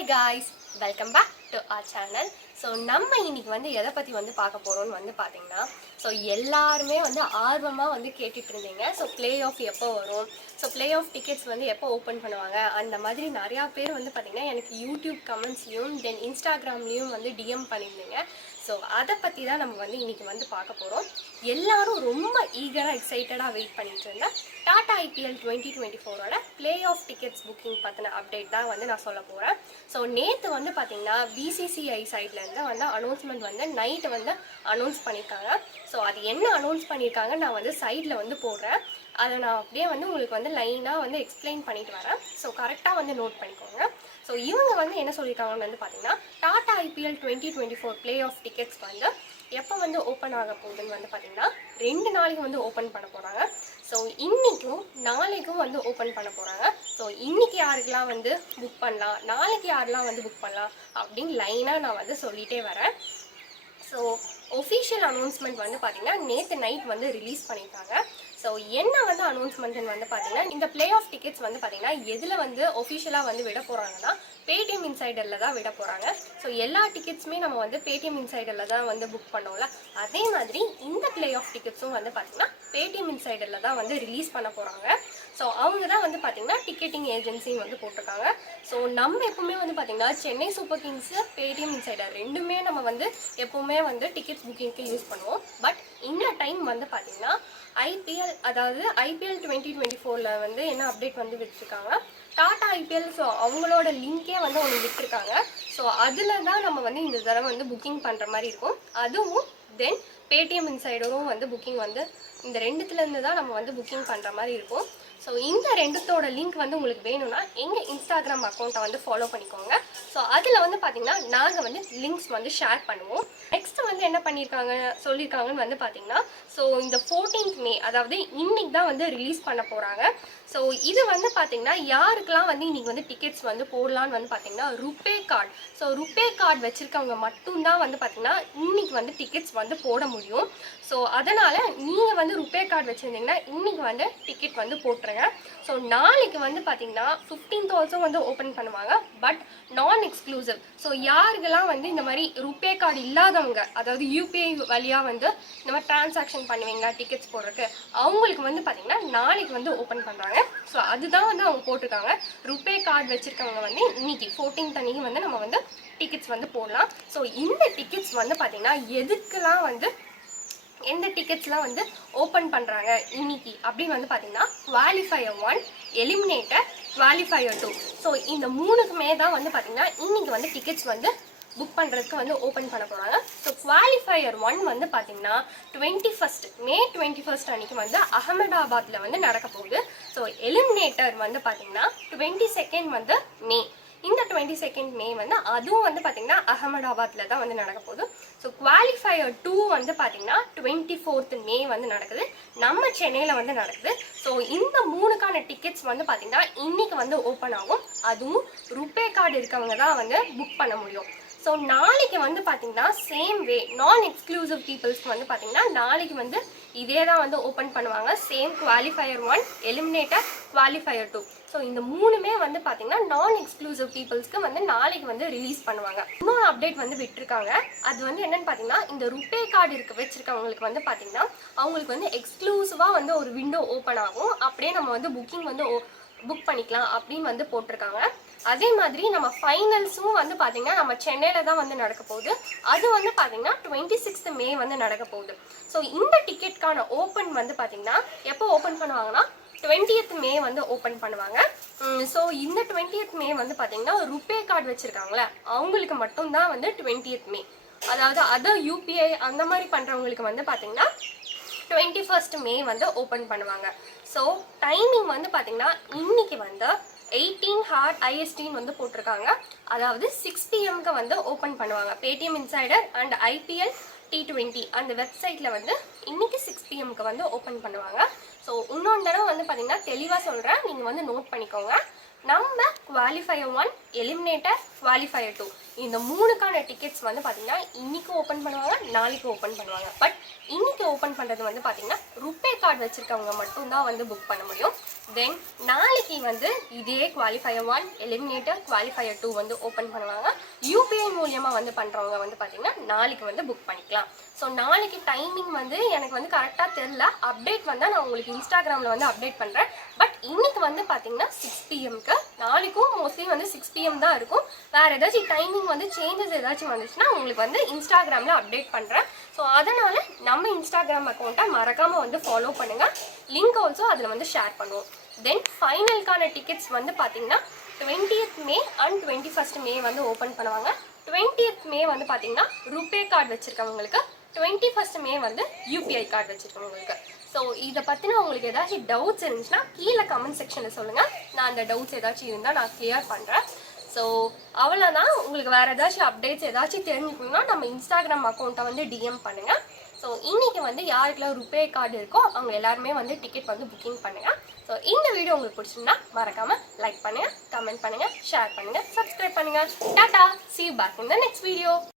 Hi guys, welcome back to our channel. So நம்ம இன்னைக்கு வந்து எதை பற்றி வந்து பார்க்க போகிறோம்னு வந்து பார்த்தீங்கன்னா, ஸோ எல்லாருமே வந்து ஆர்வமாக வந்து கேட்டுட்டு இருந்தீங்க. ஸோ பிளே ஆஃப் எப்போ வரும், ஸோ பிளே ஆஃப் டிக்கெட்ஸ் வந்து எப்போ ஓப்பன் பண்ணுவாங்க, அந்த மாதிரி நிறையா பேர் வந்து பார்த்தீங்கன்னா எனக்கு யூடியூப் கமெண்ட்ஸ்லையும் தென் இன்ஸ்டாகிராம்லேயும் வந்து டிஎம் பண்ணியிருந்தீங்க. ஸோ அதை பற்றி தான் நம்ம வந்து இன்றைக்கி வந்து பார்க்க போகிறோம். எல்லாரும் ரொம்ப ஈகராக எக்ஸைட்டடாக வெயிட் பண்ணிட்டு இருந்தேன். டாடா ஐபிஎல் 2024ஓட பிளே ஆஃப் டிக்கெட்ஸ் புக்கிங் பற்றின அப்டேட் தான் வந்து நான் சொல்ல போகிறேன். ஸோ நேற்று வந்து பார்த்தீங்கன்னா பிசிசிஐ சைட்லேருந்து வந்து அனௌன்ஸ்மெண்ட் வந்து நைட்டு வந்து அனௌன்ஸ் பண்ணியிருக்காங்க. ஸோ அது என்ன அனௌன்ஸ் பண்ணியிருக்காங்க நான் வந்து சைடில் வந்து போடுறேன். அதை நான் அப்படியே வந்து உங்களுக்கு வந்து லைனாக வந்து எக்ஸ்பிளைன் பண்ணிட்டு வரேன். ஸோ கரெக்டாக வந்து நோட் பண்ணிக்கோங்க. ஸோ இவங்க வந்து என்ன சொல்லியிருக்காங்கன்னு வந்து பார்த்தீங்கன்னா, Tata IPL 2024 play off tickets வந்து எப்போ வந்து ஓப்பன் ஆக போகுதுன்னு வந்து பார்த்தீங்கன்னா 2 நாளைக்கு வந்து ஓப்பன் பண்ண போகிறாங்க. ஸோ இன்றைக்கும் நாளைக்கும் வந்து ஓப்பன் பண்ண போகிறாங்க. ஸோ இன்றைக்கி யாருக்கெல்லாம் வந்து புக் பண்ணலாம், நாளைக்கு யாரெல்லாம் வந்து புக் பண்ணலாம் அப்படின்னு லைனாக நான் வந்து சொல்லிகிட்டே வரேன். ஸோ ஒஃபிஷியல் அனௌன்ஸ்மெண்ட் வந்து பார்த்தீங்கன்னா நேற்று நைட் வந்து ரிலீஸ் பண்ணியிருக்காங்க. ஸோ என்ன வந்து அனௌன்ஸ்மெண்ட்னு வந்து பார்த்தீங்கன்னா, இந்த பிளே ஆஃப் டிக்கெட்ஸ் வந்து பார்த்தீங்கன்னா எதில் வந்து ஒஃபிஷியலாக வந்து விட போகிறாங்கன்னா பேடிஎம் இன்சைடரில் தான் விட போகிறாங்க. ஸோ எல்லா டிக்கெட்ஸுமே நம்ம வந்து பேடிஎம் இன்சைடரில் தான் வந்து புக் பண்ணோம்ல, அதே மாதிரி இந்த பிளே ஆஃப் டிக்கெட்ஸும் வந்து பார்த்தீங்கன்னா பேடிஎம் இன்சைடரில் தான் வந்து ரிலீஸ் பண்ண போகிறாங்க. ஸோ அவங்க தான் வந்து பார்த்தீங்கன்னா டிக்கெட்டிங் ஏஜென்சின்னு வந்து போட்டிருக்காங்க. ஸோ நம்ம எப்பவுமே வந்து பார்த்தீங்கன்னா Chennai super kings Paytm insider ரெண்டுமே நம்ம வந்து எப்போவுமே வந்து டிக்கெட் புக்கிங்க்கு யூஸ் பண்ணுவோம். பட் இந்த டைம் வந்து பார்த்தீங்கன்னா ஐபிஎல், அதாவது ஐபிஎல் 2024 வந்து என்ன அப்டேட் வந்து விட்டுருக்காங்க, டாடா ஐபிஎல். ஸோ அவங்களோட லிங்கே வந்து ஒன்று விட்டுருக்காங்க. ஸோ அதில் தான் நம்ம வந்து இந்த தடவை வந்து புக்கிங் பண்ணுற மாதிரி இருக்கும். அதுவும் தென் பேடிஎம் இன்சைடரும் வந்து புக்கிங் வந்து இந்த ரெண்டுத்துலேருந்து தான் நம்ம வந்து புக்கிங் பண்ணுற மாதிரி இருக்கும். ஸோ இந்த ரெண்டுத்தோட லிங்க் வந்து உங்களுக்கு வேணும்னா எங்கள் இன்ஸ்டாகிராம் அக்கௌண்ட்டை வந்து ஃபாலோ பண்ணிக்கோங்க. ஸோ அதில் வந்து பார்த்தீங்கன்னா நாங்கள் வந்து லிங்க்ஸ் வந்து ஷேர் பண்ணுவோம். நெக்ஸ்ட் வந்து என்ன சொல்லியிருக்காங்கன்னு வந்து பார்த்தீங்கன்னா, ஸோ இந்த 14th மே, அதாவது இன்னைக்கு தான் வந்து ரிலீஸ் பண்ண போகிறாங்க. ஸோ இது வந்து பார்த்தீங்கன்னா யாருக்கெல்லாம் வந்து இன்றைக்கி வந்து டிக்கெட்ஸ் வந்து போடலான்னு வந்து பார்த்தீங்கன்னா RuPay card. So RuPay card வச்சுருக்கவங்க மட்டும்தான் வந்து பார்த்தீங்கன்னா இன்றைக்கி வந்து டிக்கெட்ஸ் வந்து போட முடியும். ஸோ அதனால் நீங்கள் வந்து ருபே கார்டு வச்சுருந்தீங்கன்னா இன்றைக்கி வந்து டிக்கெட் வந்து போட்டுருங்க. ஸோ நாளைக்கு வந்து பார்த்தீங்கன்னா 15th ஆல்சோ வந்து ஓப்பன் பண்ணுவாங்க. பட் நான் எக்ஸ்க்ளூசிவ். ஸோ யாருக்கெல்லாம் வந்து இந்த மாதிரி ருபே கார்டு இல்லாதவங்க, அதாவது யூபிஐ வழியாக வந்து இந்த மாதிரி டிரான்சாக்ஷன் பண்ணுவீங்களா டிக்கெட்ஸ் போடுறதுக்கு, அவங்களுக்கு வந்து பார்த்தீங்கன்னா நாளைக்கு வந்து ஓப்பன் பண்ணுறாங்க. ஸோ அதுதான் வந்து அவங்க போட்டிருக்காங்க. ருபே கார்டு வச்சுருக்கவங்க வந்து இன்னைக்கு 14th அன்னைக்கு வந்து நம்ம வந்து டிக்கெட்ஸ் வந்து போடலாம். ஸோ இந்த டிக்கெட்ஸ் வந்து பார்த்தீங்கன்னா எதுக்கெல்லாம் வந்து எந்த டிக்கெட்ஸ்லாம் வந்து ஓப்பன் பண்ணுறாங்க இன்னைக்கு அப்படின்னு வந்து பார்த்தீங்கன்னா குவாலிஃபயர் 1, எலிமினேட்டர், குவாலிஃபயர் 2. ஸோ இந்த 3க்குமே தான் வந்து பார்த்தீங்கன்னா இன்னைக்கு வந்து டிக்கெட்ஸ் வந்து புக் பண்ணுறதுக்கு வந்து ஓப்பன் பண்ண போகிறாங்க. ஸோ குவாலிஃபயர் 1 வந்து பார்த்தீங்கன்னா மே 21 அன்றைக்கி வந்து அகமதாபாத்தில் வந்து நடக்க போகுது. ஸோ எலிமினேட்டர் வந்து பார்த்தீங்கன்னா 22 வந்து மே. இந்த 22 மே வந்து அதுவும் வந்து பார்த்தீங்கன்னா அகமதாபாத்தில் தான் வந்து நடக்க போகுது. ஸோ குவாலிஃபயர் 2 வந்து பார்த்தீங்கன்னா 24th மே வந்து நடக்குது, நம்ம சென்னையில் வந்து நடக்குது. ஸோ இந்த 3க்கான டிக்கெட்ஸ் வந்து பார்த்தீங்கன்னா இன்னைக்கு வந்து ஓப்பன் ஆகும். அதுவும் ருபே கார்டு இருக்கவங்க தான் வந்து புக் பண்ண முடியும். ஸோ நாளைக்கு வந்து பார்த்தீங்கன்னா சேம் வே நான் எக்ஸ்க்ளூசிவ் பீப்புள்ஸ்க்கு வந்து பார்த்தீங்கன்னா நாளைக்கு வந்து இதே தான் வந்து ஓப்பன் பண்ணுவாங்க. Same qualifier 1, eliminator, qualifier 2. So இந்த 3மே வந்து பார்த்தீங்கன்னா நான் எக்ஸ்க்ளூசிவ் பீப்புள்ஸ்க்கு வந்து நாளைக்கு வந்து ரிலீஸ் பண்ணுவாங்க. இன்னொரு அப்டேட் வந்து விட்டுருக்காங்க. அது வந்து என்னன்னு பார்த்தீங்கன்னா, இந்த ருபே கார்டு வச்சிருக்கவங்களுக்கு வந்து பார்த்தீங்கன்னா அவங்களுக்கு வந்து எக்ஸ்க்ளூசிவாக வந்து ஒரு விண்டோ ஓப்பன் ஆகும். அப்படியே நம்ம வந்து புக்கிங் வந்து புக் பண்ணிக்கலாம் அப்படின்னு வந்து போட்டிருக்காங்க. அதே மாதிரி நம்ம ஃபைனல்ஸும் வந்து பார்த்தீங்கன்னா நம்ம சென்னையில் தான் வந்து நடக்க போகுது. அது வந்து பார்த்தீங்கன்னா 26th மே வந்து நடக்க போகுது. ஸோ இந்த டிக்கெட்கான ஓப்பன் வந்து பார்த்தீங்கன்னா எப்போ ஓப்பன் பண்ணுவாங்கன்னா 20th மே வந்து ஓப்பன் பண்ணுவாங்க. ஸோ இந்த 20th மே வந்து பார்த்தீங்கன்னா ருபே கார்டு வச்சுருக்காங்களே அவங்களுக்கு மட்டும்தான் வந்து 20th மே. அதாவது அதர் யூபிஐ அந்த மாதிரி பண்ணுறவங்களுக்கு வந்து பார்த்தீங்கன்னா 21st மே வந்து ஓப்பன் பண்ணுவாங்க. ஸோ டைமிங் வந்து பார்த்தீங்கன்னா இன்னைக்கு வந்து 18 ISTன்னு வந்து போட்டிருக்காங்க. அதாவது 6 PM வந்து ஓப்பன் பண்ணுவாங்க. Paytm insider and IPL T20 அந்த வெப்சைட்டில் வந்து இன்னைக்கு 6 PM வந்து ஓப்பன் பண்ணுவாங்க. ஸோ இன்னொன்று தடவை வந்து பார்த்தீங்கன்னா தெளிவாக சொல்கிறேன், நீங்கள் வந்து நோட் பண்ணிக்கோங்க. நம்ம குவாலிஃபயர் 1, எலிமினேட்டர், குவாலிஃபயர் 2 இந்த 3க்கான டிக்கெட்ஸ் வந்து பார்த்தீங்கன்னா இன்னைக்கு ஓப்பன் பண்ணுவாங்க, நாளைக்கு ஓப்பன் பண்ணுவாங்க. பட் இன்னைக்கு ஓப்பன் பண்ணுறது வந்து பார்த்தீங்கன்னா ருபே கார்டு வச்சுருக்கவங்க மட்டும்தான் வந்து புக் பண்ண முடியும். தென் நாளைக்கு வந்து இதே குவாலிஃபயர் 1, எலிமினேட்டர், குவாலிஃபயர் 2 வந்து ஓப்பன் பண்ணுவாங்க. யூபிஐ மூலியமாக வந்து பண்ணுறவங்க வந்து பார்த்தீங்கன்னா நாளைக்கு வந்து புக் பண்ணிக்கலாம். ஸோ நாளைக்கு டைமிங் வந்து எனக்கு வந்து கரெக்டாக தெரில, அப்டேட் வந்தால் நான் உங்களுக்கு இன்ஸ்டாகிராமில் வந்து அப்டேட் பண்ணுறேன். பட் இன்னைக்கு வந்து பார்த்தீங்கன்னா 6 PM-க்கு, நாளைக்கும் மோஸ்ட்லி வந்து 6 PM தான் இருக்கும். வேறு ஏதாச்சும் டைமிங் வந்து சேஞ்சஸ் ஏதாச்சும் வந்துச்சுன்னா உங்களுக்கு வந்து இன்ஸ்டாகிராமில் அப்டேட் பண்ணுறேன். ஸோ அதனால் நம்ம இன்ஸ்டாகிராம் அக்கௌண்ட்டை மறக்காமல் வந்து ஃபாலோ பண்ணுங்கள். லிங்க் ஆல்சோ அதில் வந்து ஷேர் பண்ணுவோம். தென் ஃபைனலுக்கான டிக்கெட்ஸ் வந்து பார்த்தீங்கன்னா 20th May and 21st May வந்து ஓப்பன் பண்ணுவாங்க. 20th May வந்து பார்த்தீங்கன்னா ருபே கார்டு வச்சுருக்கவங்களுக்கு, 21st May வந்து யூபிஐ கார்டு வச்சுருக்கவங்களுக்கு. ஸோ இதை பற்றின உங்களுக்கு ஏதாச்சும் டவுட்ஸ் இருந்துச்சுன்னா கீழே கமெண்ட் செக்ஷனில் சொல்லுங்கள். நான் அந்த டவுட்ஸ் ஏதாச்சும் இருந்தால் நான் கிளியர் பண்ணுறேன். ஸோ அவ்வளோதான். உங்களுக்கு வேறு ஏதாச்சும் அப்டேட்ஸ் ஏதாச்சும் தெரிஞ்சுக்கணும்னா நம்ம இன்ஸ்டாகிராம் அக்கௌண்ட்டை வந்து டிஎம் பண்ணுங்கள். ஸோ இன்றைக்கி வந்து யாருக்கெல்லாம் ருபே கார்டு இருக்கோ அவங்க எல்லாருமே வந்து டிக்கெட் வந்து புக்கிங் பண்ணுங்கள். ஸோ இந்த வீடியோ உங்களுக்கு பிடிச்சிருந்தா மறக்காமல் லைக் பண்ணுங்கள், கமெண்ட் பண்ணுங்கள், ஷேர் பண்ணுங்கள், சப்ஸ்கிரைப் பண்ணுங்கள். Tata, see you back in the next video.